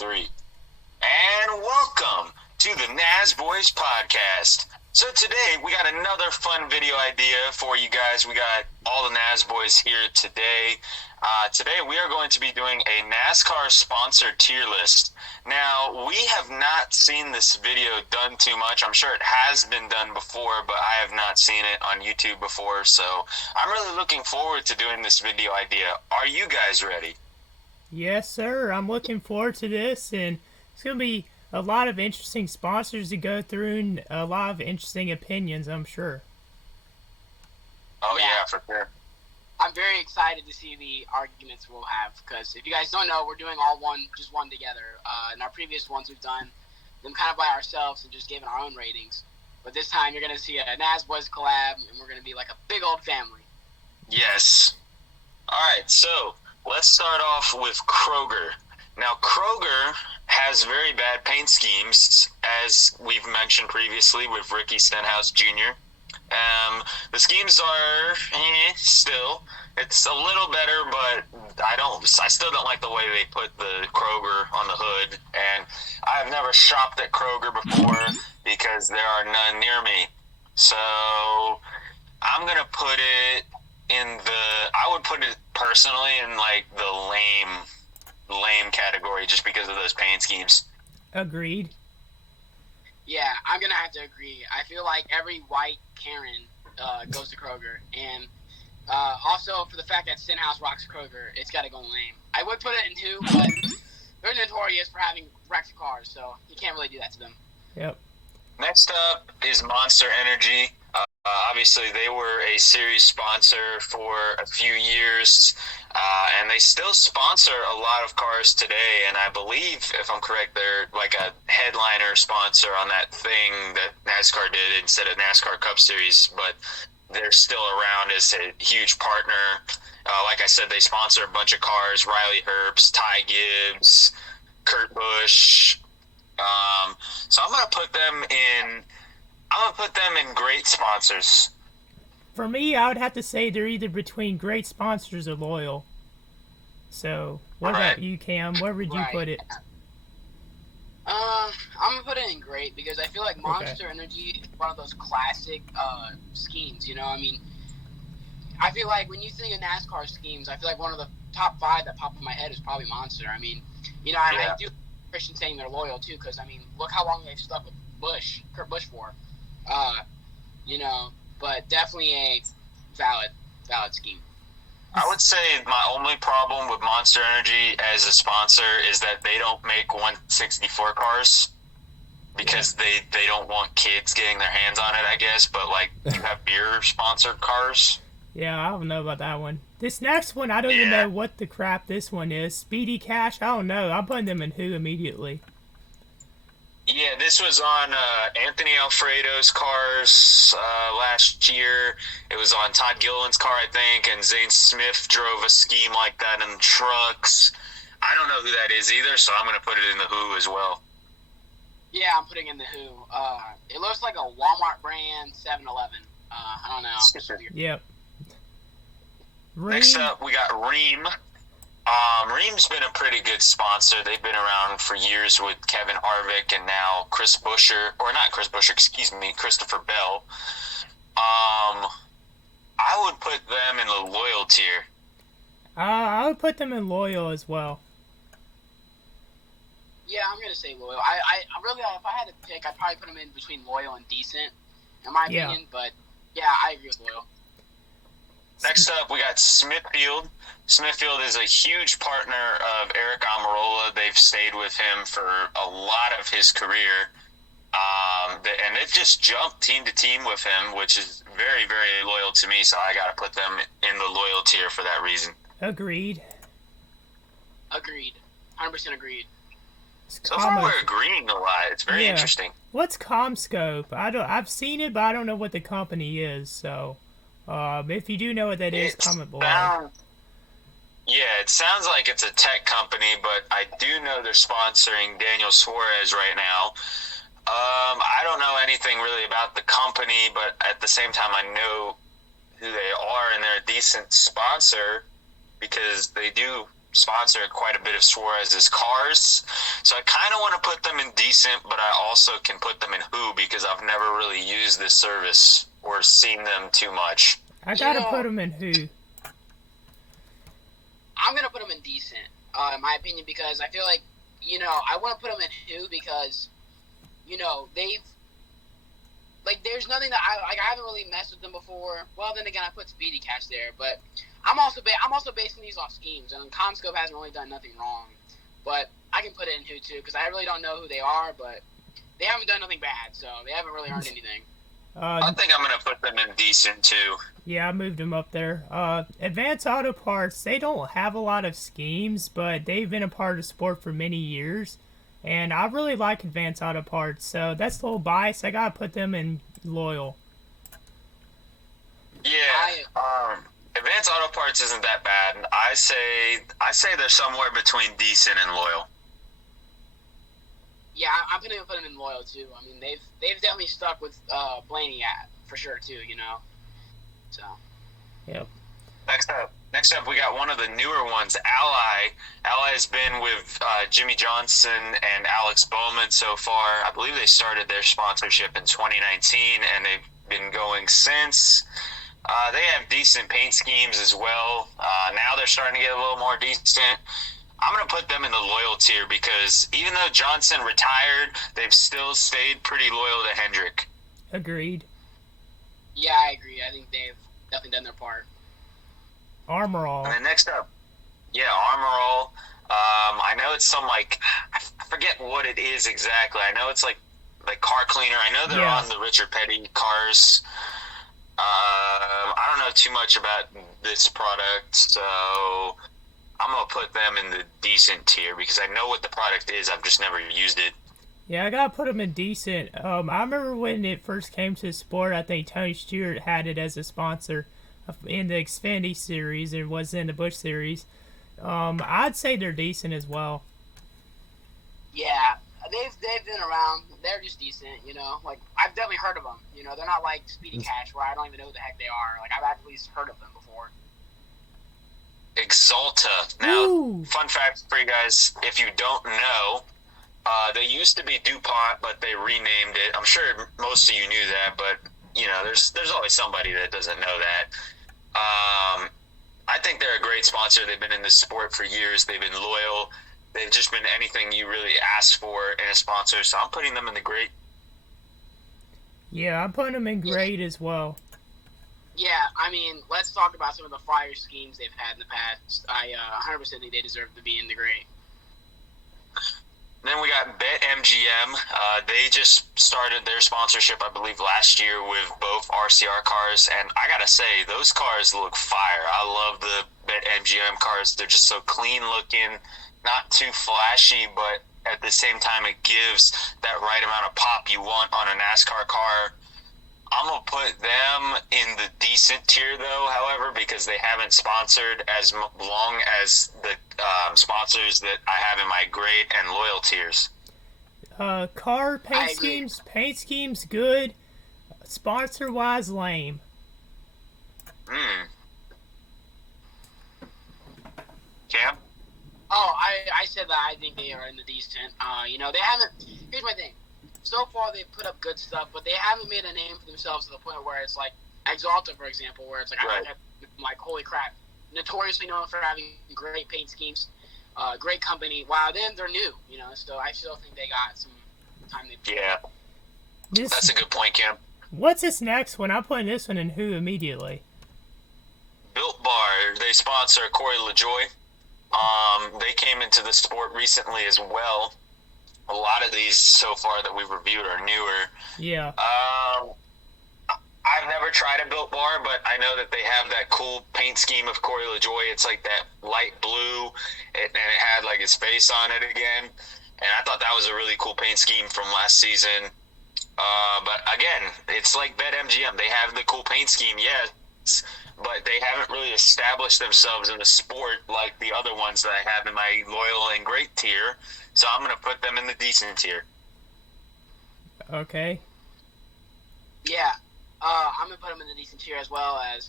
3. And welcome to the Naz Boys podcast. So today we got another fun video idea for you guys. We got all the Naz Boys here today. Today we are going to be doing a NASCAR sponsored tier list. Now, we have not seen this video done too much. I'm sure it has been done before, but I have not seen it on YouTube before. So I'm really looking forward to doing this video idea. Are you guys ready? Yes, sir. I'm looking forward to this, and it's going to be a lot of interesting sponsors to go through and a lot of interesting opinions, I'm sure. Oh, yeah, for sure. I'm very excited to see the arguments we'll have, because if you guys don't know, we're doing just one together. In our previous ones, we've done them kind of by ourselves and just given our own ratings. But this time, you're going to see a Naz Boys collab, and we're going to be like a big old family. Yes. All right, so let's start off with Kroger. Now, Kroger has very bad paint schemes, as we've mentioned previously with Ricky Stenhouse Jr. The schemes are still. It's a little better, but I still don't like the way they put the Kroger on the hood. And I've never shopped at Kroger before because there are none near me. So I'm gonna put it I would put it personally in like the lame category just because of those paint schemes. Agreed. Yeah, I'm going to have to agree. I feel like every white Karen goes to Kroger. And also for the fact that Stenhouse rocks Kroger, it's got to go lame. I would put it in 2, but they're notorious for having wrecked cars, so you can't really do that to them. Yep. Next up is Monster Energy. Obviously, they were a series sponsor for a few years, and they still sponsor a lot of cars today. And I believe, if I'm correct, they're like a headliner sponsor on that thing that NASCAR did instead of NASCAR Cup Series, but they're still around as a huge partner. Like I said, they sponsor a bunch of cars: Riley Herbst, Ty Gibbs, Kurt Busch. So I'm gonna put them in great sponsors. For me, I would have to say they're either between great sponsors or loyal. So, what about you, Cam? Where would you put it? I'm going to put it in great because I feel like Monster Energy is one of those classic schemes, you know? I mean, I feel like when you think of NASCAR schemes, I feel like one of the top 5 that pop in my head is probably Monster. I mean, you know, I do Christian saying they're loyal too because, I mean, look how long they've stuck with Kurt Busch for. You know, but definitely a valid scheme. I would say my only problem with Monster Energy as a sponsor is that they don't make 164 cars because they don't want kids getting their hands on it, I guess. But, like, you have beer-sponsored cars. Yeah, I don't know about that one. This next one, I don't even know what the crap this one is. Speedy Cash? I don't know. I'm putting them in who immediately. Yeah, this was on Anthony Alfredo's cars last year. It was on Todd Gilliland's car, I think, and Zane Smith drove a scheme like that in trucks. I don't know who that is either, so I'm going to put it in the who as well. Yeah, I'm putting in the who. It looks like a Walmart brand 7-Eleven. I don't know. Yep. Reem. Next up, we got Reem. Reem's been a pretty good sponsor. They've been around for years with Kevin Harvick and now Christopher Bell. I would put them in the loyal tier. I would put them in loyal as well. Yeah, I'm going to say loyal. I really, if I had to pick, I'd probably put them in between loyal and decent, in my opinion. But, yeah, I agree with loyal. Next up, we got Smithfield. Smithfield is a huge partner of Eric Almirola. They've stayed with him for a lot of his career. And they've just jumped team to team with him, which is very, very loyal to me. So I got to put them in the loyal tier for that reason. Agreed. 100% agreed. So far, we're agreeing a lot. It's very interesting. What's ComScope? I've seen it, but I don't know what the company is. So, if you do know what that is, comment below. Yeah, it sounds like it's a tech company, but I do know they're sponsoring Daniel Suarez right now. I don't know anything really about the company, but at the same time, I know who they are, and they're a decent sponsor because they do sponsor quite a bit of Suarez's cars. So I kind of want to put them in decent, but I also can put them in who, because I've never really used this service or seen them too much. I gotta put them in who. I'm gonna put them in decent, in my opinion, because I feel like, I want to put them in who because, they've, like, there's nothing that I haven't really messed with them before. Well, then again, I put Speedy Cash there, but I'm also basing these off schemes, and Comscope hasn't really done nothing wrong. But I can put it in who too, because I really don't know who they are, but they haven't done nothing bad, so they haven't really earned anything. I think I'm gonna put them in decent too. Yeah, I moved them up there. Advanced Auto Parts, they don't have a lot of schemes, but they've been a part of the sport for many years. And I really like Advanced Auto Parts, so that's the whole bias. I gotta put them in loyal. Yeah, Advanced Auto Parts isn't that bad. I say they're somewhere between decent and loyal. Yeah, I'm gonna put them in loyal too. I mean, they've definitely stuck with Blaney for sure too. So. Yep. Next up, we got one of the newer ones, Ally. Ally has been with Jimmy Johnson and Alex Bowman so far. I believe they started their sponsorship in 2019, and they've been going since. They have decent paint schemes as well. Now they're starting to get a little more decent. I'm going to put them in the loyal tier because even though Johnson retired, they've still stayed pretty loyal to Hendrick. Agreed. Yeah, I agree. I think they've definitely done their part. Armor All. And then next up, Armor All. I know it's some, I forget what it is exactly. I know it's like car cleaner. I know they're on the Richard Petty cars. I don't know too much about this product, so I'm going to put them in the decent tier because I know what the product is. I've just never used it. Yeah, I gotta put them in decent. I remember when it first came to the sport, I think Tony Stewart had it as a sponsor in the Xfinity series and was in the Busch series. I'd say they're decent as well. Yeah, they've been around. They're just decent, I've definitely heard of them. They're not like Speedy Cash where I don't even know who the heck they are. I've at least heard of them before. Exalta. Now, fun fact for you guys, if you don't know, they used to be DuPont, but they renamed it. I'm sure most of you knew that, but there's always somebody that doesn't know that. I think they're a great sponsor. They've been in this sport for years. They've been loyal. They've just been anything you really asked for in a sponsor, so I'm putting them in the great. Yeah, I'm putting them in great as well. Yeah, I mean, let's talk about some of the fire schemes they've had in the past. I 100% think they deserve to be in the great. Then we got BetMGM. They just started their sponsorship, I believe, last year with both RCR cars, and I gotta say, those cars look fire. I love the BetMGM cars. They're just so clean looking, not too flashy, but at the same time, it gives that right amount of pop you want on a NASCAR car. I'm going to put them in the decent tier, though, however, because they haven't sponsored as long as the sponsors that I have in my great and loyal tiers. Car paint schemes good. Sponsor-wise, lame. Cam? Oh, I said that I think they are in the decent. They haven't. Here's my thing. So far, they've put up good stuff, but they haven't made a name for themselves to the point where it's like Exalta, for example, where it's like, right. I'm like, holy crap. Notoriously known for having great paint schemes, great company. Wow, then they're new, so I still think they got some time to. Yeah. That's a good point, Cam. What's this next one? I'm putting this one in who immediately. Built Bar, they sponsor Corey LaJoy. They came into the sport recently as well. A lot of these so far that we've reviewed are newer. Yeah. I've never tried a Built Bar, but I know that they have that cool paint scheme of Corey LaJoy. It's like that light blue, and it had like his face on it again. And I thought that was a really cool paint scheme from last season. But again, it's like BetMGM. They have the cool paint scheme, yes, but they haven't really established themselves in the sport like the other ones that I have in my loyal and great tier. So I'm going to put them in the decent tier. Okay. Yeah. I'm going to put them in the decent tier as well as,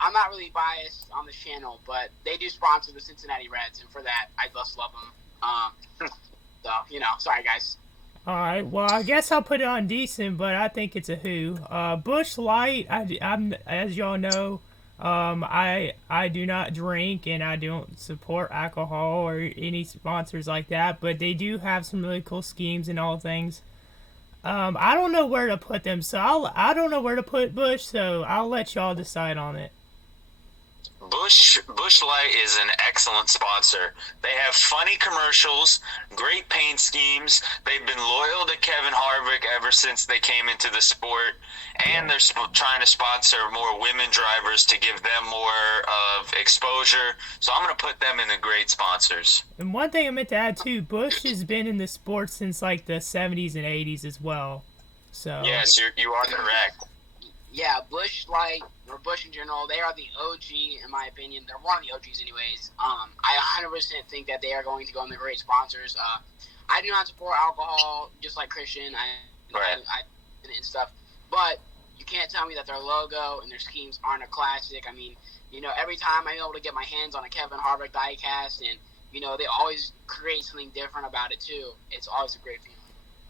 I'm not really biased on this channel, but they do sponsor the Cincinnati Reds, and for that, I just love them. So, sorry, guys. All right, well, I guess I'll put it on decent, but I think it's a who. Bush Light, I'm as y'all know, I do not drink and I don't support alcohol or any sponsors like that, but they do have some really cool schemes and all things. I don't know where to put them, so I don't know where to put Bush, so I'll let y'all decide on it. Bush Light is an excellent sponsor. They have funny commercials, great paint schemes. They've been loyal to Kevin Harvick ever since they came into the sport, and they're trying to sponsor more women drivers to give them more of exposure. So I'm going to put them in the great sponsors. And one thing I meant to add too, Bush has been in the sport since like the 70s and 80s as well. So yes, you are correct. Yeah, Bush Light, or Bush in general, they are the OG, in my opinion. They're one of the OGs anyways. I 100% think that they are going to go in the great sponsors. I do not support alcohol, just like Christian, and stuff. But you can't tell me that their logo and their schemes aren't a classic. I mean, every time I'm able to get my hands on a Kevin Harvick diecast, and, they always create something different about it, too. It's always a great feeling.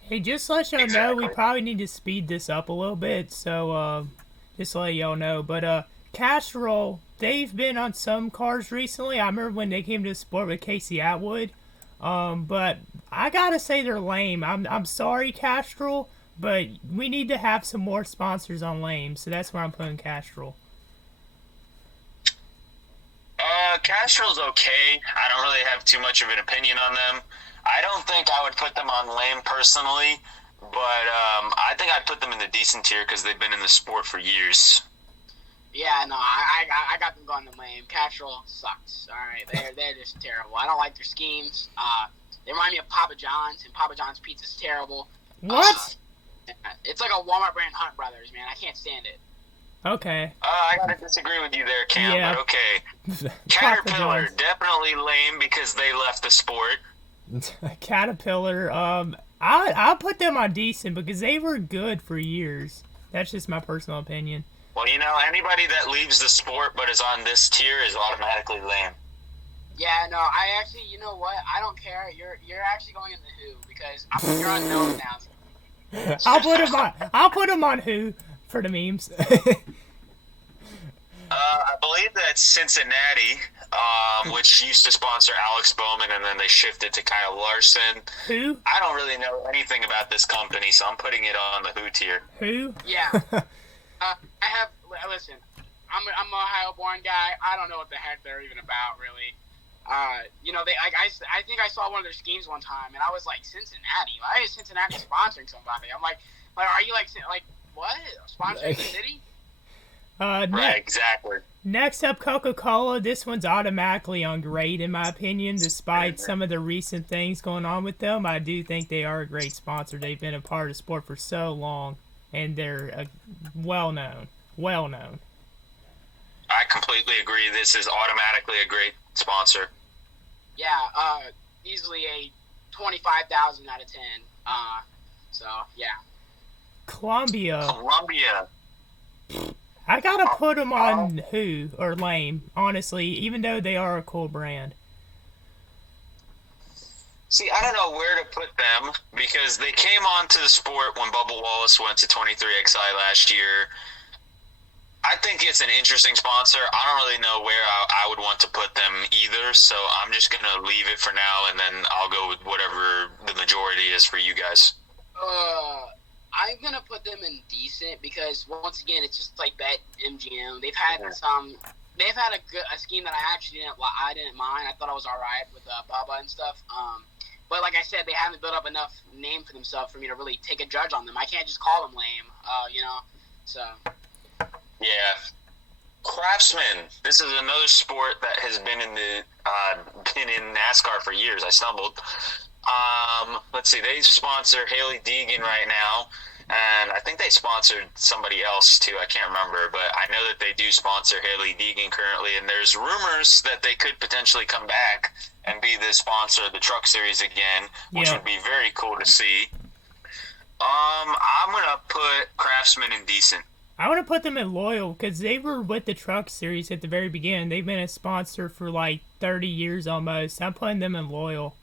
Hey, just to let y'all know, we probably need to speed this up a little bit, so just to let y'all know. But Castrol, they've been on some cars recently. I remember when they came to the sport with Casey Atwood, but I gotta say they're lame. I'm sorry, Castrol, but we need to have some more sponsors on lame, so that's where I'm putting Castrol. Castrol's okay. I don't really have too much of an opinion on them. I don't think I would put them on lame personally, but I think I'd put them in the decent tier because they've been in the sport for years. Yeah, no, I got them going to lame. Castrol sucks. All right, they're just terrible. I don't like their schemes. They remind me of Papa John's, and Papa John's pizza's terrible. What? It's like a Walmart brand Hunt Brothers, man. I can't stand it. Okay. I gotta disagree with you there, Cam, Yeah. but okay. Caterpillar, definitely lame because they left the sport. Caterpillar, I'll put them on decent because they were good for years. That's just my personal opinion. Well, anybody that leaves the sport but is on this tier is automatically lame. Yeah, no, I actually, you know what? I don't care. You're actually going in the who because you're unknown now. I'll put them on who for the memes. I believe that's Cincinnati, which used to sponsor Alex Bowman, and then they shifted to Kyle Larson. Who? I don't really know anything about this company, so I'm putting it on the who tier. Who? Yeah. Listen, I'm an Ohio-born guy. I don't know what the heck they're even about, really. I think I saw one of their schemes one time, and I was like, Cincinnati? Why is Cincinnati sponsoring somebody? I'm like, are you like what? Sponsoring the city? Right, exactly. Next up, Coca-Cola. This one's automatically on great, in my opinion, despite some of the recent things going on with them. I do think they are a great sponsor. They've been a part of the sport for so long, and they're well-known. Well-known. I completely agree. This is automatically a great sponsor. Yeah, easily a 25,000 out of 10. So, yeah. Columbia. Columbia. I gotta put them on who or lame, honestly, even though they are a cool brand. See, I don't know where to put them because they came onto the sport when Bubba Wallace went to 23XI last year. I think it's an interesting sponsor. I don't really know where I would want to put them either, so I'm just going to leave it for now, and then I'll go with whatever the majority is for you guys. I'm going to put them in decent because, once again, it's just like Bet MGM. They've had a scheme that I actually didn't mind. I thought it was all right with Bubba and stuff. But like I said, they haven't built up enough name for themselves for me to really take a judge on them. I can't just call them lame, so... Yeah. Craftsman. This is another sport that has been in NASCAR for years. I stumbled. Let's see. They sponsor Haley Deegan right now, and I think they sponsored somebody else too. I can't remember, but I know that they do sponsor Haley Deegan currently, and there's rumors that they could potentially come back and be the sponsor of the Truck Series again, which would be very cool to see. I'm gonna put Craftsman in decent. I want to put them in loyal because they were with the truck series at the very beginning. They've been a sponsor for like 30 years almost. I'm putting them in loyal.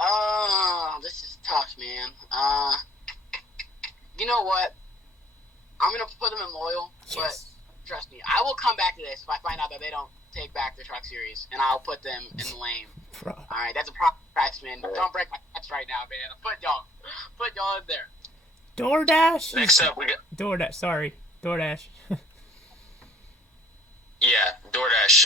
Oh, this is tough, man. You know what? I'm going to put them in loyal, but trust me, I will come back to this if I find out that they don't take back the truck series, and I'll put them in lame. All right, that's a promise, man. Don't break my nuts right now, man. Put y'all in there. Doordash. Next up, we got Doordash. Sorry, Doordash. Yeah, Doordash.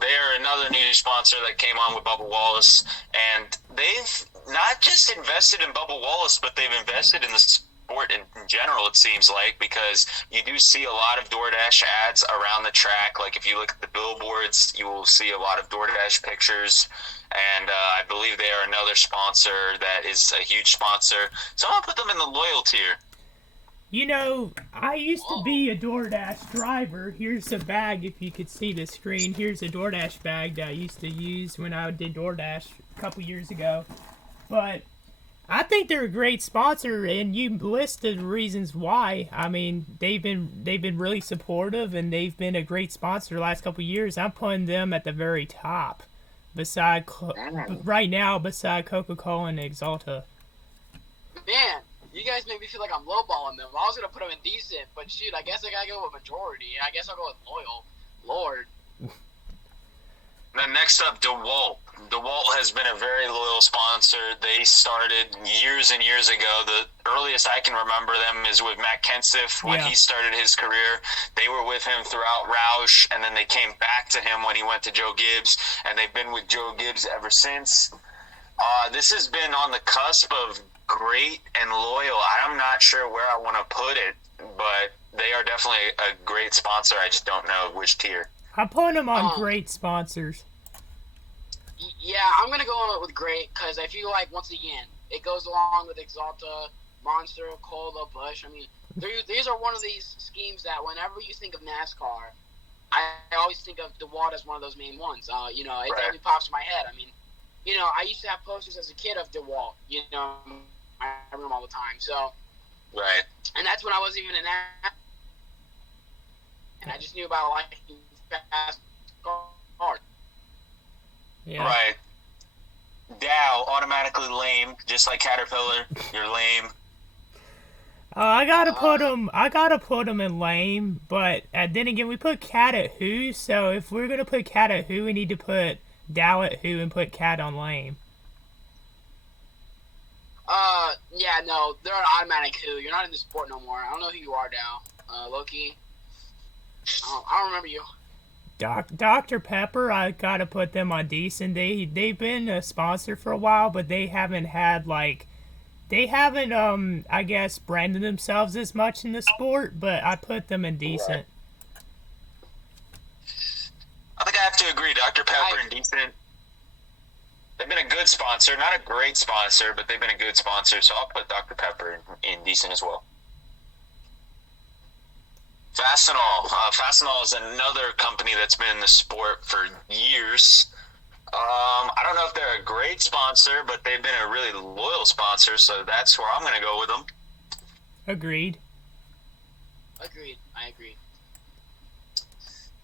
They are another new sponsor that came on with Bubba Wallace, and they've not just invested in Bubba Wallace, but they've invested in the sport in general, it seems like, because you do see a lot of DoorDash ads around the track. Like if you look at the billboards, you will see a lot of DoorDash pictures, and I believe they are another sponsor that is a huge sponsor. So I'm going to put them in the loyal tier. You know, I used to be a DoorDash driver. Here's a bag, if you could see the screen. Here's a DoorDash bag that I used to use when I did DoorDash a couple years ago. But I think they're a great sponsor, and you listed reasons why. I mean, they've been really supportive, and they've been a great sponsor the last couple years. I'm putting them at the very top, right now, beside Coca-Cola and Exalta. Man, you guys make me feel like I'm lowballing them. I was gonna put them in decent, but shoot, I guess I gotta go with majority. I guess I'll go with loyal. Lord. Then next up, Dewalt. Dewalt has been a very loyal sponsor. They started years and years ago. The earliest I can remember them is with Matt Kenseth when he started his career. They were with him throughout Roush, and then they came back to him when he went to Joe Gibbs, and they've been with Joe Gibbs ever since. This has been on the cusp of great and loyal. I'm not sure where I want to put it, but they are definitely a great sponsor. I just don't know which tier. I'm putting them on great sponsors. Yeah, I'm going to go with great because I feel like, once again, it goes along with Exalta, Monster, Cola, Busch. I mean, these are one of these schemes that whenever you think of NASCAR, I always think of Dewalt as one of those main ones. It definitely pops in my head. I mean, I used to have posters as a kid of Dewalt, in my room all the time. So, right. And that's when I wasn't even in that. And I just knew about liking fast cars. Yeah. Right. Dow, automatically lame, just like Caterpillar. You're lame. I gotta put them in lame, but then again, we put Cat at Who, so if we're gonna put Cat at Who, we need to put Dow at Who and put Cat on lame. Yeah, no, they're an automatic Who. You're not in the sport no more. I don't know who you are, Dow. Low-key. I don't remember you. Dr. Pepper, I gotta put them on decent. They've been a sponsor for a while, but they haven't I guess branded themselves as much in the sport, but I put them in decent. I think I have to agree. Dr. Pepper and decent. They've been a good sponsor, not a great sponsor, but they've been a good sponsor, so I'll put Dr. Pepper in decent as well. Fastenal. Fastenal is another company that's been in the sport for years. I don't know if they're a great sponsor, but they've been a really loyal sponsor, so that's where I'm going to go with them. Agreed. I agree.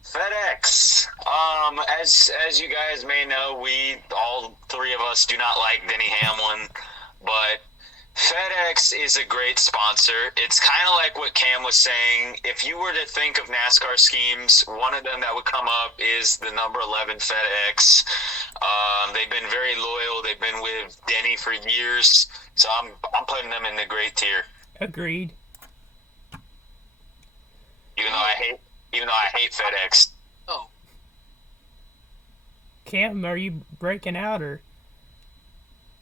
Fedex. As you guys may know, all three of us do not like Denny Hamlin, but FedEx is a great sponsor. It's kind of like what Cam was saying. If you were to think of NASCAR schemes, one of them that would come up is the number 11 FedEx. They've been very loyal. They've been with Denny for years, so I'm putting them in the great tier. Agreed. Even though I hate FedEx. Oh. Cam, are you breaking out or?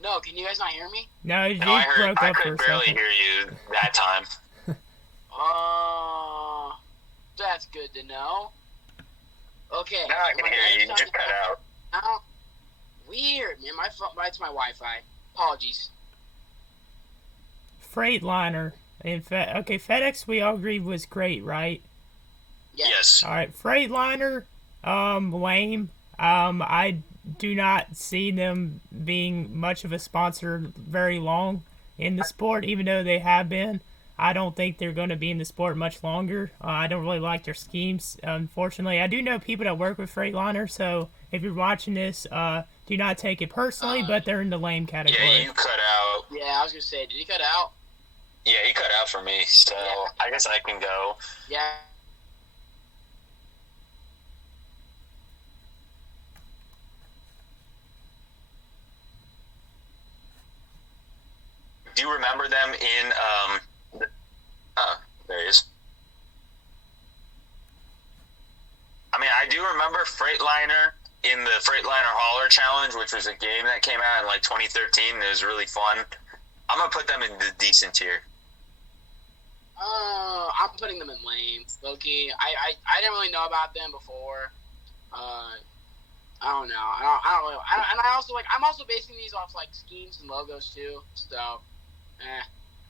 No, can you guys not hear me? No, you I broke up for could a barely second. hear you that time. That's good to know. Okay. Now I can hear you. You just cut out. Now, weird, man. My phone, it's my Wi-Fi. Apologies. Freightliner. Okay, FedEx we all agreed was great, right? Yes. All right, Freightliner, lame. I do not see them being much of a sponsor very long in the sport, even though they have been. I don't think they're going to be in the sport much longer. I don't really like their schemes, unfortunately. I do know people that work with Freightliner, so if you're watching this, do not take it personally, but they're in the lame category. Yeah, you cut out. Yeah, I was gonna say, did he cut out? Yeah, he cut out for me, so Yeah. I guess I can go. Yeah. Do you remember them in there he is. I mean, I do remember Freightliner in the Freightliner Hauler Challenge, which was a game that came out in like 2013. It was really fun. I'm gonna put them in the decent tier. I'm putting them in lame, low-key. I didn't really know about them before. I don't know. I don't really. And I also I'm also basing these off like schemes and logos too. So, all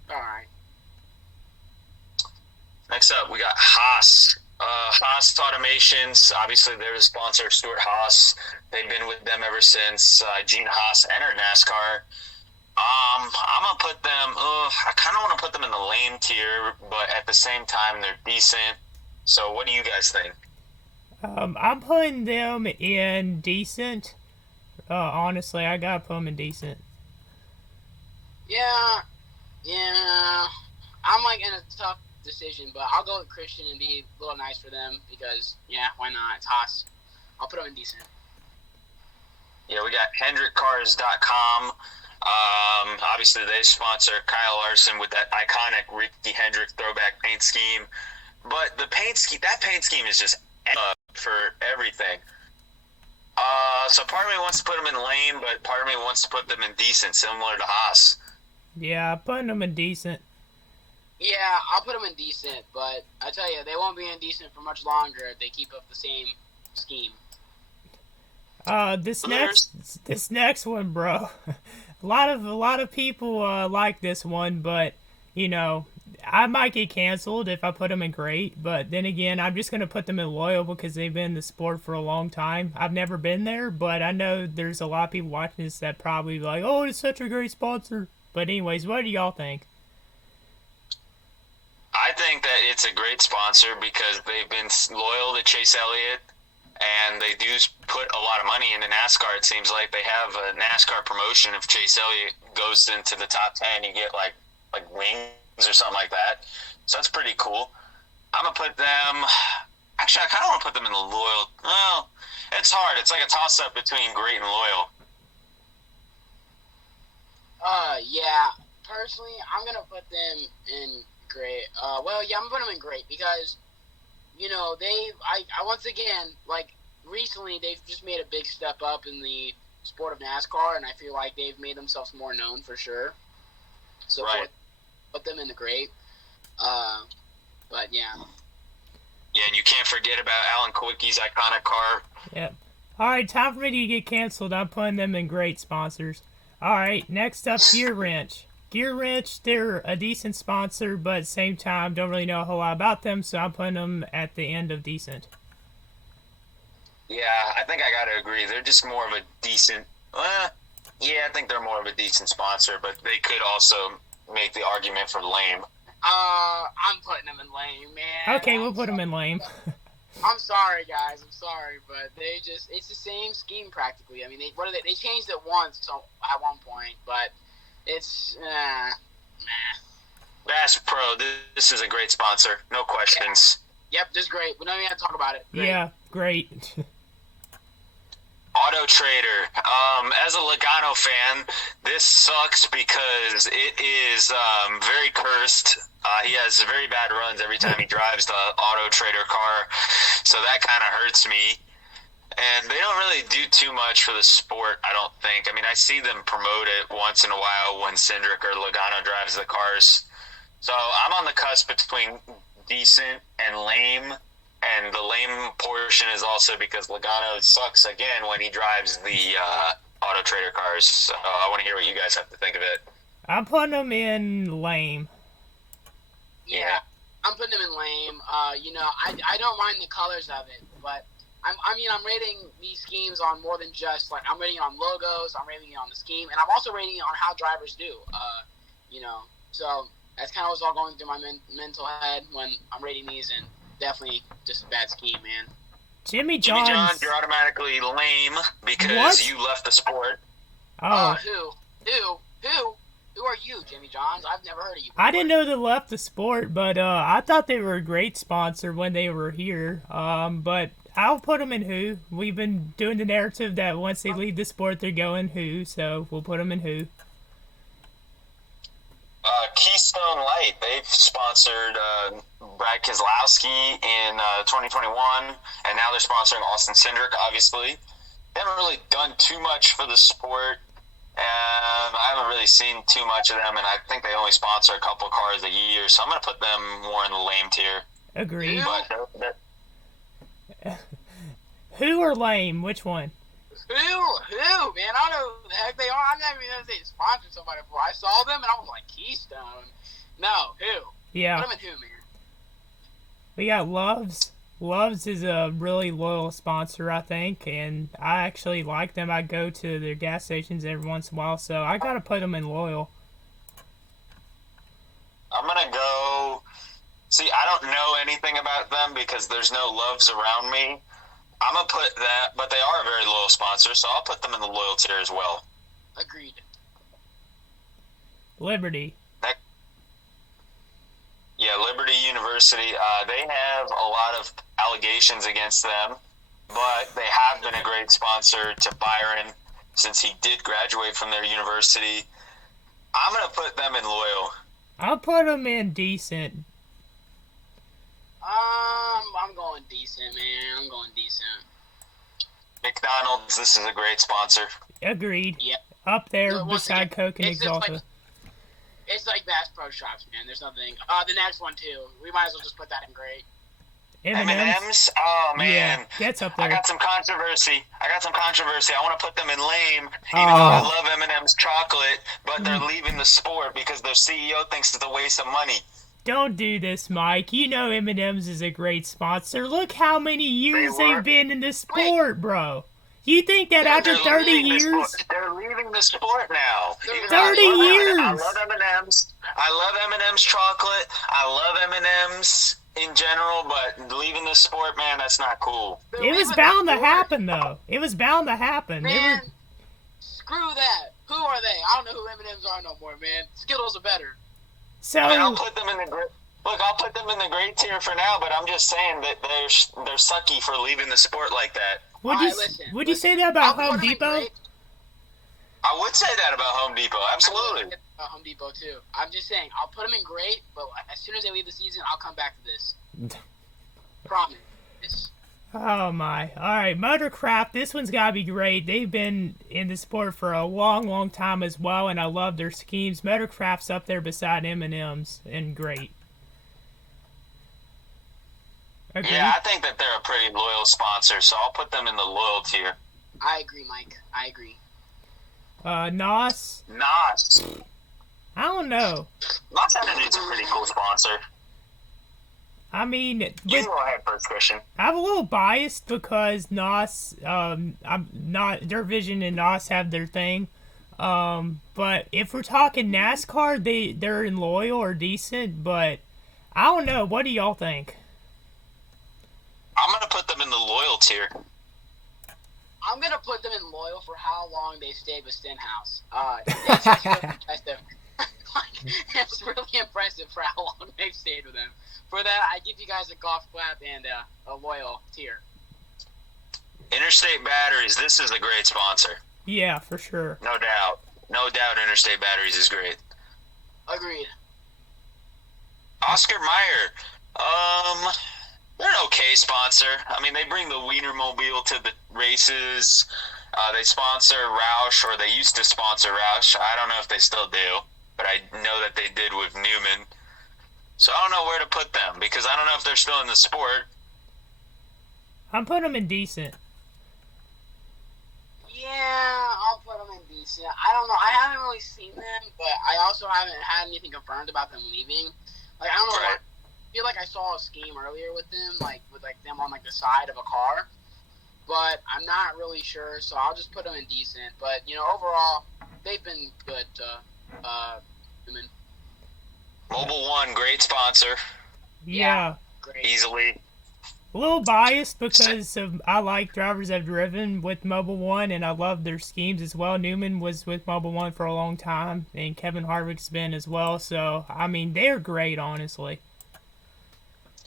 right. Next up, we got Haas. Haas Automations. Obviously, they're the sponsor of Stuart Haas. They've been with them ever since Gene Haas entered NASCAR. I'm gonna put them. I kind of want to put them in the lame tier, but at the same time, they're decent. So, what do you guys think? I'm putting them in decent. Honestly, I gotta put them in decent. Yeah. I'm like in a tough decision, but I'll go with Christian and be a little nice for them because why not? It's Haas. I'll put them in decent. Yeah, we got Hendrick Cars Com. Obviously, they sponsor Kyle Larson with that iconic Ricky Hendrick throwback paint scheme. But the paint scheme, that paint scheme is just for everything. So part of me wants to put them in lame, but part of me wants to put them in decent, similar to Haas. Yeah, putting them in decent. Yeah, I'll put them in decent, but I tell you, they won't be in decent for much longer if they keep up the same scheme. This next one, bro. a lot of people like this one, but you know, I might get canceled if I put them in great. But then again, I'm just gonna put them in loyal because they've been in the sport for a long time. I've never been there, but I know there's a lot of people watching this that probably like, oh, it's such a great sponsor. But anyways, what do y'all think? I think that it's a great sponsor because they've been loyal to Chase Elliott, and they do put a lot of money into NASCAR. It seems like they have a NASCAR promotion. If Chase Elliott goes into the top 10, you get like wings or something like that. So that's pretty cool. I'm going to put them... Actually, I kind of want to put them in the loyal... Well, it's hard. It's like a toss-up between great and loyal. Yeah. Personally, I'm going to put them in great. I'm going to put them in great because, you know, I once again, like, recently they've just made a big step up in the sport of NASCAR, and I feel like they've made themselves more known for sure. So right. Put them in the great. But yeah. Yeah, and you can't forget about Alan Kowicki's iconic car. Yep. Alright, time for me to get canceled. I'm putting them in great sponsors. Alright, next up, Gearwrench. Gearwrench, they're a decent sponsor, but at the same time, don't really know a whole lot about them, so I'm putting them at the end of decent. Yeah, I think I gotta agree. They're just more of a decent... yeah, I think they're more of a decent sponsor, but they could also make the argument for lame. I'm putting them in lame, man. Okay, we'll put them in lame. I'm sorry, guys. I'm sorry, but it's the same scheme practically. I mean, they changed it once at one point, but it's, Bass Pro, this is a great sponsor. No questions. Yeah. Yep, just great. We don't even have to talk about it. Great. Yeah, great. Auto Trader. As a Logano fan, this sucks because it is very cursed. He has very bad runs every time he drives the Auto Trader car, so that kind of hurts me. And they don't really do too much for the sport, I don't think. I mean, I see them promote it once in a while when Cindric or Logano drives the cars. So I'm on the cusp between decent and lame. And the lame portion is also because Logano sucks again when he drives the Auto Trader cars. So I want to hear what you guys have to think of it. I'm putting them in lame. Yeah, I'm putting them in lame. You know, I don't mind the colors of it, but I'm rating these schemes on more than just like I'm rating it on logos. I'm rating it on the scheme, and I'm also rating it on how drivers do. You know, so That's kind of what's all going through my mental head when I'm rating these, and definitely just a bad scheme, man. Jimmy Jimmy John's. John, you're automatically lame because What? you left the sport. Oh. Who are you, Jimmy Johns? I've never heard of you before. I didn't know they left the sport, but I thought they were a great sponsor when they were here. But I'll put them in Who. We've been doing the narrative that once they leave the sport, they're going Who, so we'll put them in Who. Keystone Light, they've sponsored Brad Keselowski in 2021, and now they're sponsoring Austin Cindric, obviously. They haven't really done too much for the sport. I haven't really seen too much of them, and I think they only sponsor a couple cars a year, so I'm going to put them more in the lame tier. Agreed. But Who or lame? Which one? Who, man? I don't know who the heck they are. I've never even they sponsored somebody before. I saw them, and I was like, Keystone? No, who? Yeah. Put them in Who, man? We got Loves. Loves is a really loyal sponsor, I think, and I actually like them. I go to their gas stations every once in a while, so I gotta put them in loyal. I'm going to go... See, I don't know anything about them because there's no Loves around me. I'm going to put that, but they are a very loyal sponsor, so I'll put them in the loyal tier as well. Agreed. Liberty. Yeah, Liberty University, they have a lot of allegations against them, but they have been a great sponsor to Byron since he did graduate from their university. I'm going to put them in loyal. I'll put them in decent. I'm going decent, man. I'm going decent. McDonald's, this is a great sponsor. Agreed. Yep. Up there Well, once beside again, Coke and it's just Exalta. It's like Bass Pro Shops, man. There's nothing. The next one, too. We might as well just put that in great. M&M's? Oh, man. Yeah, that's up I there. got some controversy. I want to put them in lame, even Oh. though I love M&M's chocolate, but they're leaving the sport because their CEO thinks it's a waste of money. Don't do this, Mike. You know M&M's is a great sponsor. Look how many years They were. they've been in the sport, bro. You think that They're after 30 leaving the years? sport. They're leaving the sport now. They're Even though 30 I love years. I love M&M's. I love M&M's chocolate. I love M&M's in general, but leaving the sport, man, that's not cool. They're It was leaving bound the to sport. happen, though. It was bound to happen. They Man, were... screw that. Who are they? I don't know who M&M's are no more, man. Skittles are better. So, I mean, I'll put them in the I'll put them in the great tier for now, but I'm just saying that they're sucky for leaving the sport like that. would you say that about I'll Home put 'em in Depot? great. I would say that about Home Depot, absolutely. Home Depot too. I'm just saying, I'll put them in great, but as soon as they leave the season, I'll come back to this. Promise. Oh my. Alright, Motorcraft, this one's gotta be great. They've been in the sport for a long, long time as well, and I love their schemes. Motorcraft's up there beside M&M's, and great. Okay. Yeah, I think that they're a pretty loyal sponsor, so I'll put them in the loyal tier. I agree, Mike. I agree. NOS? NOS. I don't know. NOS Energy's a pretty cool sponsor. I mean, You go ahead first, Christian. I'm a little biased because NOS, I'm not, their Vision and NOS have their thing. But if we're talking NASCAR, they're in loyal or decent, but I don't know. What do y'all think? I'm going to put them in the loyal tier. I'm gonna put them in loyal for how long they stayed with Stenhouse. It's just really impressive. It's really impressive for how long they've stayed with him. For that, I give you guys a golf clap and a loyal tier. Interstate Batteries, this is a great sponsor. Yeah, for sure. No doubt. No doubt Interstate Batteries is great. Agreed. Oscar Meyer, they're an okay sponsor. I mean, they bring the Wienermobile to the races. They sponsor Roush, or they used to sponsor Roush. I don't know if they still do, but I know that they did with Newman. So I don't know where to put them, because I don't know if they're still in the sport. I'm putting them in decent. Yeah, I'll put them in decent. I don't know. I haven't really seen them, but I also haven't had anything confirmed about them leaving. Like, I don't know. Right. I feel like I saw a scheme earlier with them, like with like them on like the side of a car, but I'm not really sure. So I'll just put them in decent. But you know, overall, they've been good to Newman. Mobile One, great sponsor. Yeah. Great. Easily. A little biased because I like drivers I've driven with Mobile One, and I love their schemes as well. Newman was with Mobile One for a long time, and Kevin Harvick's been as well. So, I mean, they're great, honestly.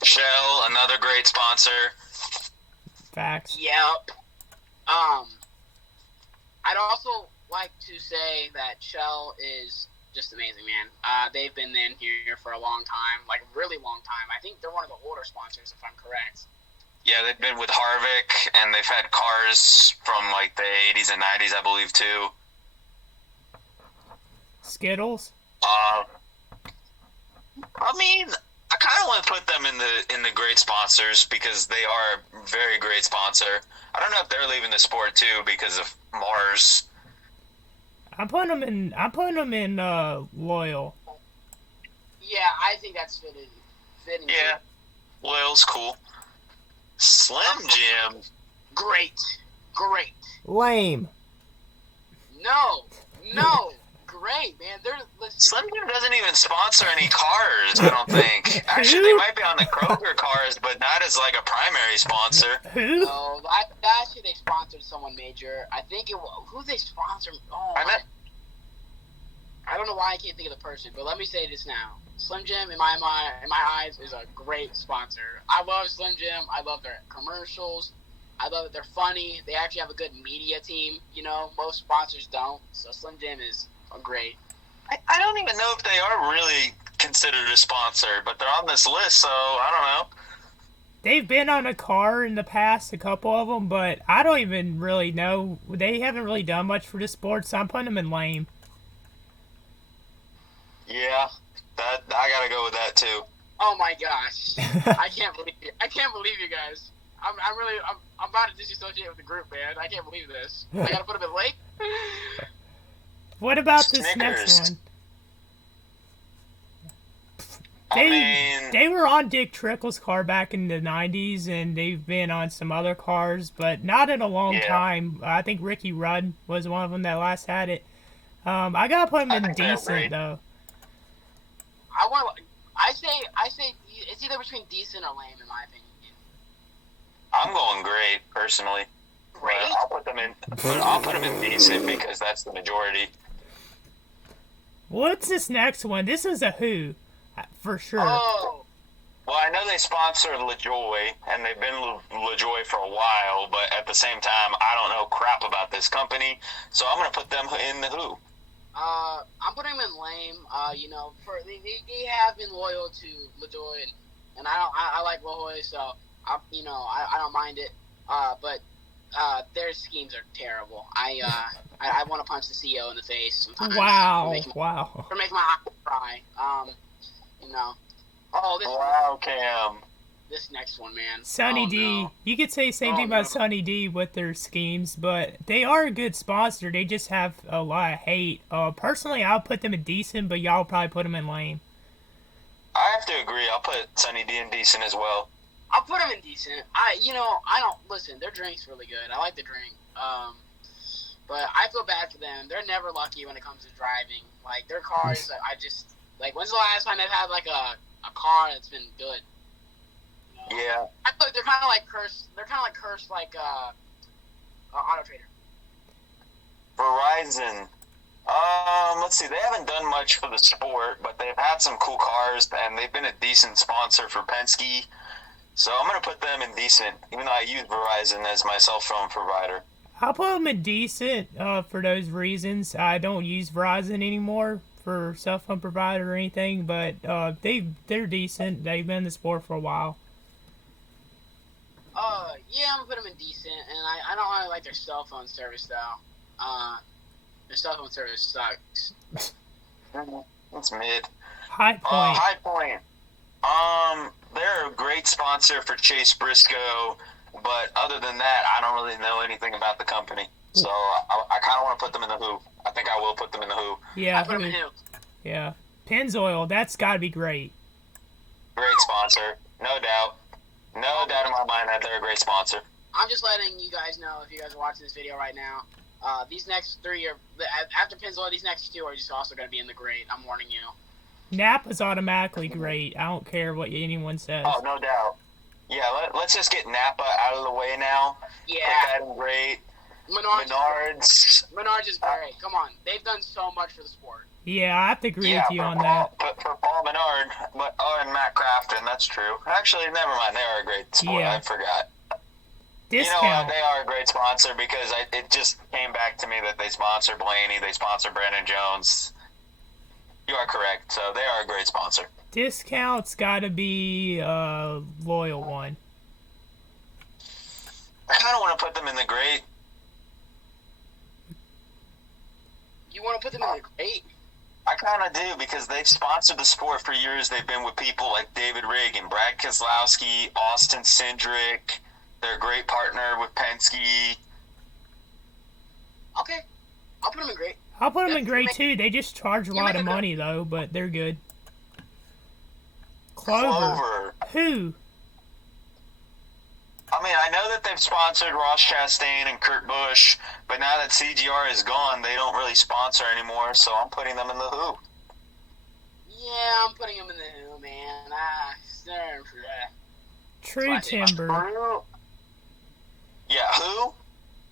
Shell, another great sponsor. Facts. Yep. I'd also like to say that Shell is just amazing, man. They've been in here for a long time, like a really long time. I think they're one of the older sponsors, if I'm correct. Yeah, they've been with Harvick, and they've had cars from like the 80s and 90s, I believe, too. Skittles? I mean, I kind of want to put them in the great sponsors because they are a very great sponsor. I don't know if they're leaving the sport too because of Mars. I'm putting them in loyal. Yeah, I think that's fitting. Yeah, Loyal's cool. Slim Jim. Great. Lame. No. Great, man. Listen. Slim Jim doesn't even sponsor any cars, I don't think. Actually, they might be on the Kroger cars, but not as like a primary sponsor. Who? No, last year they sponsored someone major. I think who they sponsored. Oh, I don't know why I can't think of the person, but let me say this now. Slim Jim, in my eyes, is a great sponsor. I love Slim Jim. I love their commercials. I love that they're funny. They actually have a good media team. You know, most sponsors don't. So Slim Jim is great. I don't even know if they are really considered a sponsor, but they're on this list, so I don't know. They've been on a car in the past, a couple of them, but I don't even really know. They haven't really done much for the sport, so I'm putting them in lame. Yeah, I gotta go with that too. Oh my gosh, I can't believe you guys. I'm about to disassociate with the group, man. I can't believe this. I gotta put them in late. What about this Snickers. next one? They were on Dick Trickle's car back in the 90s, and they've been on some other cars, but not in a long time. I think Ricky Rudd was one of them that last had it. I gotta put him in decent, though. I say it's either between decent or lame, in my opinion. I'm going great, personally. Great? I'll put them in decent because that's the majority. What's this next one? This is a who, for sure. Oh. Well, I know they sponsor LaJoy, and they've been LaJoy for a while, but at the same time, I don't know crap about this company, so I'm going to put them in the who. I'm putting them in lame. You know, they have been loyal to LaJoy, and I like LaJoy, so I don't mind it. But their schemes are terrible. I want to punch the CEO in the face sometimes. Wow. For making my eyes cry. You know. Oh, Wow, Cam. This next one, man. Sunny D. No. You could say the same thing about Sunny D with their schemes, but they are a good sponsor. They just have a lot of hate. Personally, I'll put them in decent, but y'all probably put them in lame. I have to agree. I'll put Sunny D in decent as well. I'll put them in decent. I don't listen. Their drink's really good. I like the drink. But I feel bad for them. They're never lucky when it comes to driving. Like their cars, I just like. When's the last time they've had like a car that's been good? You know? Yeah. I feel like they're kind of like cursed. They're kind of like cursed, like Auto Trader. Verizon. Let's see. They haven't done much for the sport, but they've had some cool cars, and they've been a decent sponsor for Penske. So I'm going to put them in decent, even though I use Verizon as my cell phone provider. I'll put them in decent for those reasons. I don't use Verizon anymore for cell phone provider or anything, but they're decent. They've been in the sport for a while. Yeah, I'm gonna put them in decent, and I don't really like their cell phone service though. Their cell phone service sucks. It's mid. High Point. High Point. They're a great sponsor for Chase Briscoe, but other than that, I don't really know anything about the company. So I kind of want to put them in the who. I think I will put them in the who. Yeah. I put them in who. Yeah. Pennzoil, that's got to be great. Great sponsor, no doubt. No doubt in my mind that they're a great sponsor. I'm just letting you guys know, if you guys are watching this video right now, these next three are, after Pennzoil, these next two are just also going to be in the great. I'm warning you. Napa's automatically great. I don't care what anyone says. Oh, no doubt. Yeah, let's just get Napa out of the way now. Yeah. Put that in great. Menards. Menards is great. Come on. They've done so much for the sport. Yeah, I have to agree with you on that. But for Paul Menard, and Matt Crafton, that's true. Actually, never mind. They are a great sport. Yeah. I forgot. Discount. You know what? They are a great sponsor because it just came back to me that they sponsor Blaney. They sponsor Brandon Jones. You are correct. So they are a great sponsor. Discount's got to be a loyal one. I kind of want to put them in the great. You want to put them in the great? I kind of do because they've sponsored the sport for years. They've been with people like David Rigg and Brad Keselowski, Austin Cindric. They're a great partner with Penske. Okay. I'll put them in great. I'll put them in great too. They just charge a lot of money though, but they're good. Clover. Who? I mean, I know that they've sponsored Ross Chastain and Kurt Busch, but now that CGR is gone, they don't really sponsor anymore, so I'm putting them in the Who. Yeah, I'm putting them in the Who, man. Sorry for that. True Timber. Yeah, Who?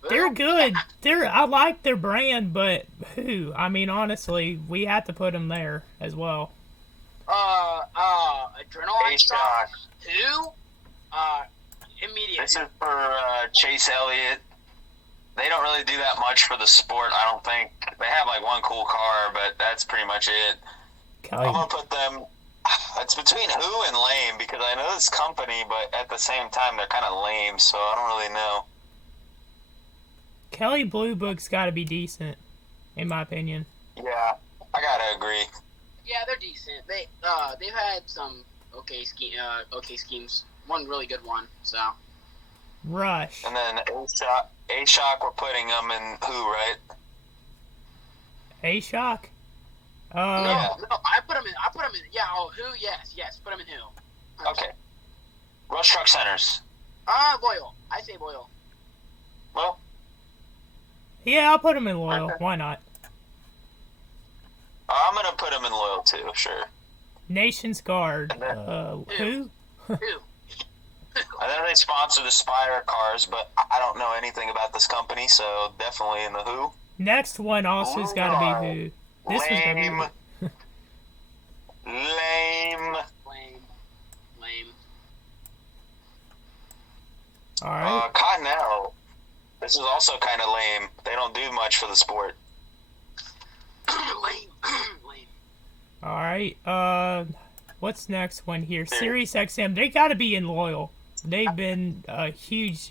They're good. I like their brand, but Who? I mean, honestly, we have to put them there as well. Adrenaline Shock. Who? Immediate. This is for Chase Elliott. They don't really do that much for the sport, I don't think. They have like one cool car, but that's pretty much it. I'm going to put them... It's between Who and Lame, because I know this company, but at the same time, they're kind of lame, so I don't really know. Kelly Blue Book's got to be decent, in my opinion. Yeah, I gotta agree. Yeah, they're decent. They've had some okay schemes. One really good one, so. Rush. And then A-Shock, we're putting them in Who, right? A-Shock? No, I put them in. Yeah, Who? Yes, put them in Who. Okay. Rush Truck Centers. Loyal. I say loyal. Well. Yeah, I'll put them in loyal. Okay. Why not? I'm gonna put them in loyal too. Sure. Nation's Guard. Who? Who? I know they sponsor the Spire cars, but I don't know anything about this company, so definitely in the Who. Next one also's got to be Who. This Lame. One's gonna be Lame. All right. Cottonelle. This is also kind of lame. They don't do much for the sport. Lame. All right. What's next one here? Sirius XM. They got to be in loyal. They've been a huge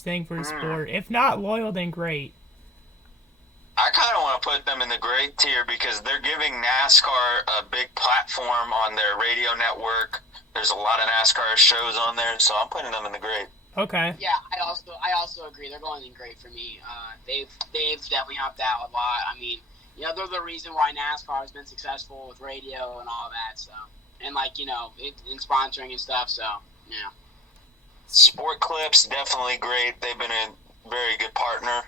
thing for the sport. If not loyal, then great. I kind of want to put them in the great tier because they're giving NASCAR a big platform on their radio network. There's a lot of NASCAR shows on there, so I'm putting them in the great. Okay. Yeah, I also agree. They're going in great for me. They've definitely helped out a lot. I mean, they're the reason why NASCAR has been successful with radio and all that. So, and in sponsoring and stuff. So, yeah. Sport Clips, definitely great. They've been a very good partner.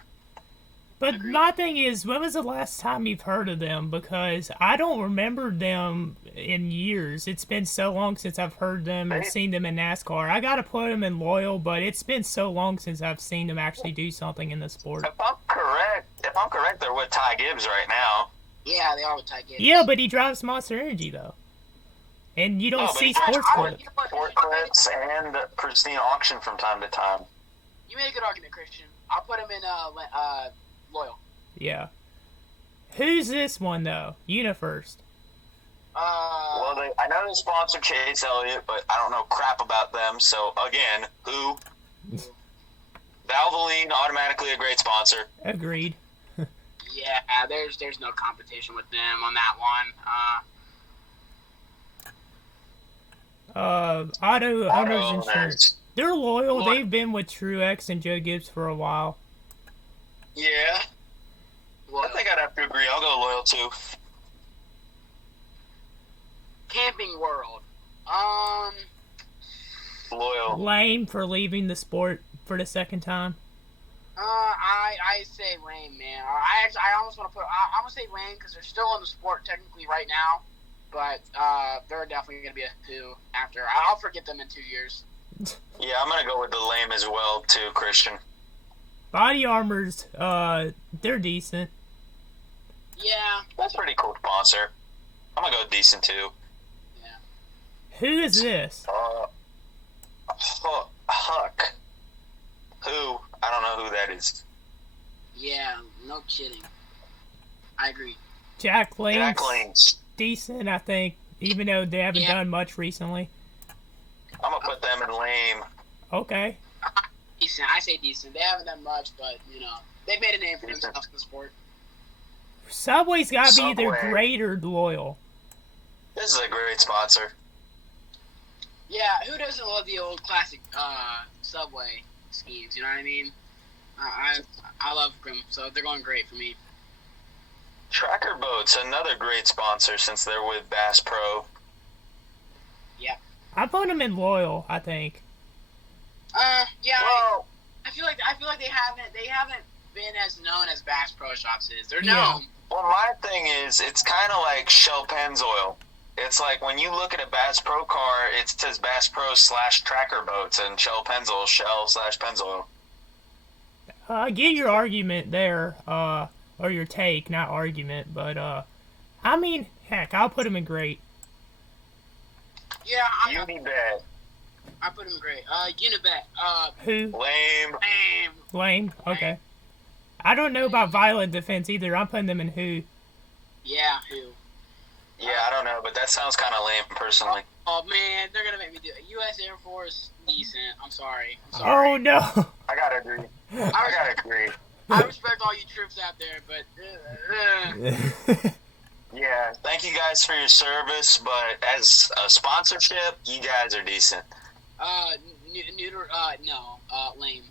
But my thing is, when was the last time you've heard of them? Because I don't remember them in years. It's been so long since I've heard them and seen them in NASCAR. I got to put them in loyal, but it's been so long since I've seen them actually do something in the sport. If I'm correct, they're with Ty Gibbs right now. Yeah, they are with Ty Gibbs. Yeah, but he drives Monster Energy, though. And you don't see Sports Clips. Sport Clips and Pristine Auction from time to time. You made a good argument, Christian. I'll put him in loyal. Yeah. Who's this one, though? UniFirst. Well, I know they sponsor Chase Elliott, but I don't know crap about them. So, again, Who? Valvoline, automatically a great sponsor. Agreed. Yeah, there's no competition with them on that one. Auto Owners Insurance. They're loyal. Loyal. They've been with Truex and Joe Gibbs for a while. Yeah. Loyal. I think I'd have to agree. I'll go loyal, too. Camping World. Loyal. Lame for leaving the sport for the second time. I say lame, man. I almost want to put. I'm gonna say lame because they're still in the sport technically right now. but they're definitely going to be a who after. I'll forget them in 2 years. Yeah, I'm gonna go with the lame as well too, Christian. Body armors, they're decent. Yeah. That's a pretty cool sponsor. I'm gonna go decent too. Yeah. Who is this? Huck. Who? I don't know who that is. Yeah, no kidding. I agree. Jack Lane's Lane's. decent, I think, even though they haven't Yeah. done much recently. I'm gonna put them in lame. Okay. Decent. I say decent. They haven't done much, but, you know, they've made a name for themselves in the sport. Subway's got to be either Subway. great or loyal. This is a great sponsor. Yeah, who doesn't love the old classic Subway schemes, you know what I mean? I love them, so they're going great for me. Tracker Boats, another great sponsor since they're with Bass Pro. Yeah. I put them in loyal, I think. Yeah. Well, I feel like they haven't been as known as Bass Pro Shops is. They're Yeah. known. well, my thing is, it's kind of like Shell Pennzoil. It's like when you look at a Bass Pro car, it says Bass Pro / Tracker Boats and Shell Pennzoil, Shell / Pennzoil. I get your argument there, or your take, not argument, but, I mean, heck, I'll put them in great. Yeah, Unibet. I put them in great. Unibet. Who? Lame. Lame? Okay. I don't know about Violent Defense either. I'm putting them in who. Yeah, who? Yeah, I don't know, but that sounds kind of lame, personally. Oh man, they're gonna make me do it. U.S. Air Force, decent. I'm sorry. Oh, no. I gotta agree. I gotta agree. I respect all you troops out there, but Yeah, thank you guys for your service, but as a sponsorship, you guys are decent. lame.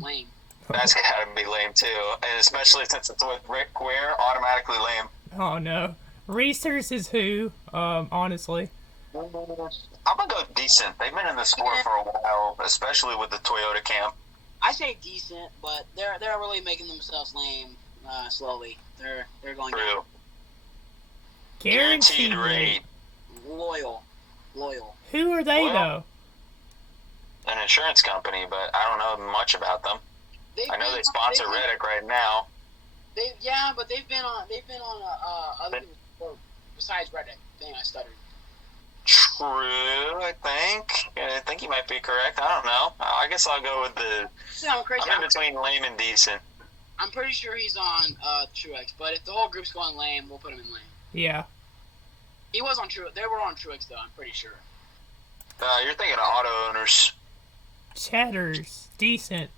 Lame. That's gotta be lame too, and especially since it's with Rick Ware, automatically lame. Oh, no. Research is who, honestly. I'm gonna go decent. They've been in the sport for a while, especially with the Toyota camp. I say decent, but they're really making themselves lame slowly. They're going down. True. Guaranteed rate. Loyal. Who are they, Well, though? An insurance company, but I don't know much about them. I know they sponsor Reddick right now. But they've been on other people's sport besides Reddick. Dang, I stuttered. True, I think you might be correct. I don't know. I guess I'll go with the. I'm crazy. I'm in between lame and decent. I'm pretty sure he's on Truex, but if the whole group's going lame, we'll put him in lame. Yeah. He was on Truex. They were on Truex though. I'm pretty sure. You're thinking of auto owners. Chatters. Decent.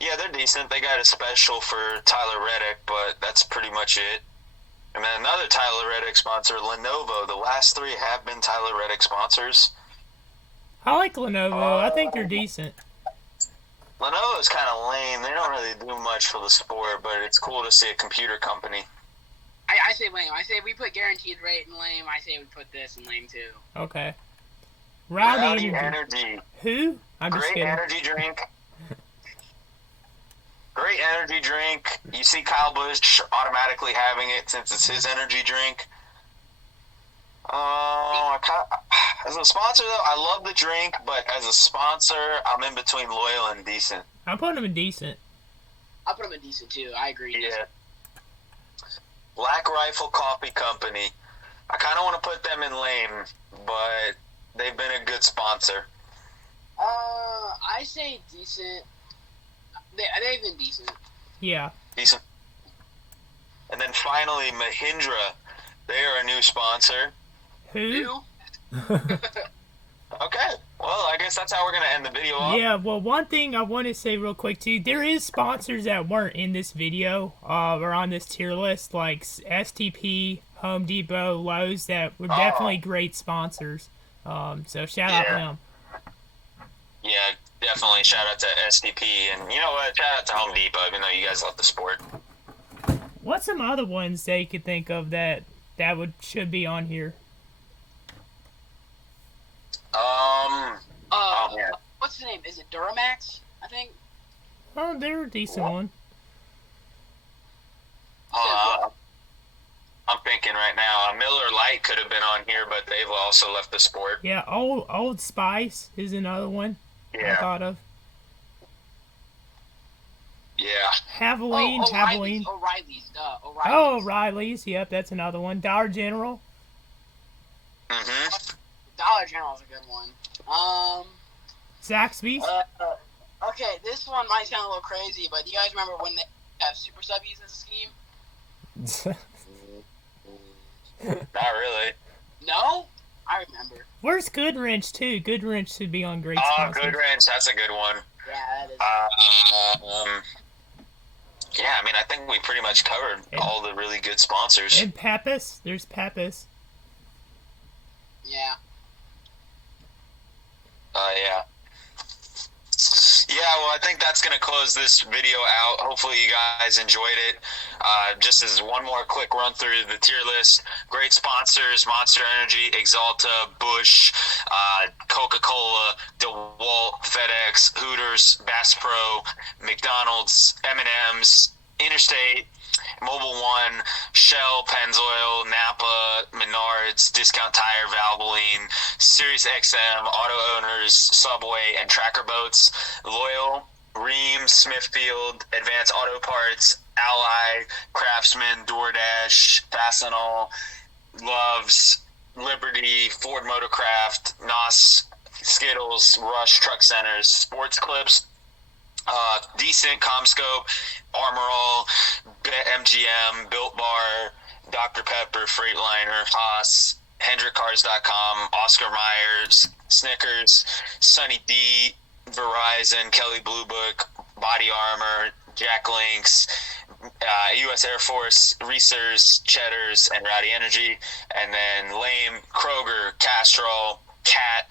Yeah, they're decent. They got a special for Tyler Reddick, but that's pretty much it. And then another Tyler Reddick sponsor, Lenovo. The last three have been Tyler Reddick sponsors. I like Lenovo. I think they're decent. Lenovo is kind of lame. They don't really do much for the sport, but it's cool to see a computer company. I say lame. I say we put guaranteed rate in lame. I say we put this in lame too. Okay. Rowdy Rowdy Energy. Who? I'm just Great kidding. energy drink. Great energy drink. You see Kyle Busch automatically having it since it's his energy drink. As a sponsor, though, I love the drink, but as a sponsor, I'm in between loyal and decent. I'm putting them in decent. I'll put him in decent too. I agree. Yeah. Black Rifle Coffee Company. I kind of want to put them in lame, but they've been a good sponsor. I say decent. They've been decent. Yeah. Decent. And then finally, Mahindra. They are a new sponsor. Who? Okay. Well, I guess that's how we're going to end the video off. Yeah, well, one thing I want to say real quick, too, there is sponsors that weren't in this video or on this tier list, like STP, Home Depot, Lowe's, that were definitely great sponsors. So shout out to them. Yeah, definitely. Shout out to SDP. And you know what? Shout out to Home Depot, even though you guys love the sport. What's some other ones that you could think of that should be on here? Yeah. What's the name? Is it Duramax? I think. Oh, they're a decent one. I'm thinking right now. Miller Lite Light could have been on here, but they've also left the sport. Yeah, Old Spice is another one I thought of. Yeah. Havoline. O'Reilly's. O'Reilly's. Oh, O'Reilly's. Yep, that's another one. Dollar General. Mm-hmm. Dollar General's a good one. Zaxby's. Okay, this one might sound a little crazy, but do you guys remember when they have Super Subbies as a scheme? Not really. No? I remember. Where's Gearwrench too? Gearwrench should be on great Oh, sponsors. Gearwrench, that's a good one. Yeah, that is. Yeah, I mean, I think we pretty much covered all the really good sponsors. And Pappas. There's Pappas. Yeah. Yeah. Yeah, well, I think that's going to close this video out. Hopefully you guys enjoyed it. Just as one more quick run through the tier list. Great sponsors: Monster Energy, Exalta, Bush, Coca-Cola, Dewalt, Fedex, Hooters, Bass Pro, McDonald's, M&M's, Interstate, Mobile One, Shell, Pennzoil, Napa, Menards, Discount Tire, Valvoline, Sirius XM, Auto Owners, Subway, and Tracker Boats, Loyal, Reem, Smithfield, Advanced Auto Parts, Ally, Craftsman, Doordash, Fastenal, Loves, Liberty, Ford Motorcraft, NOS, Skittles, Rush Truck Centers, Sports Clips, Decent, Comscope, Armorall, MGM, Built Bar, Dr. Pepper, Freightliner, Haas, Hendrick Cars Com, Oscar Myers, Snickers, Sunny D, Verizon, Kelly Blue Book, Body Armor, Jack Links, U.S. Air Force, Reese's, Cheddar's, and Rowdy Energy, and then Lame, Kroger, Castrol, Cat,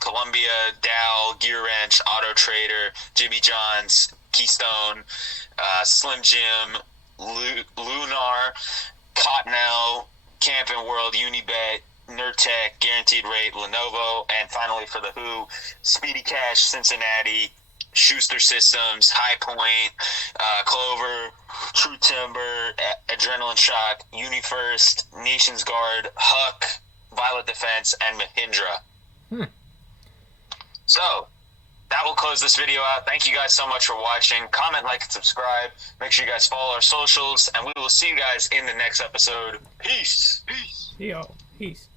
Columbia, Dow, Gearwrench, Auto Trader, Jimmy John's, Keystone, Slim Jim, Lunar, Cottonelle, Camping World, Unibet, Nurtec, Guaranteed Rate, Lenovo, and finally for the Who, Speedy Cash, Cincinnati, Schuster Systems, High Point, Clover, True Timber, Adrenaline Shock, UniFirst, Nations Guard, Huck, Violet Defense, and Mahindra. So, that will close this video out. Thank you guys so much for watching. Comment, like, and subscribe. Make sure you guys follow our socials, and we will see you guys in the next episode. Peace. Yo, peace.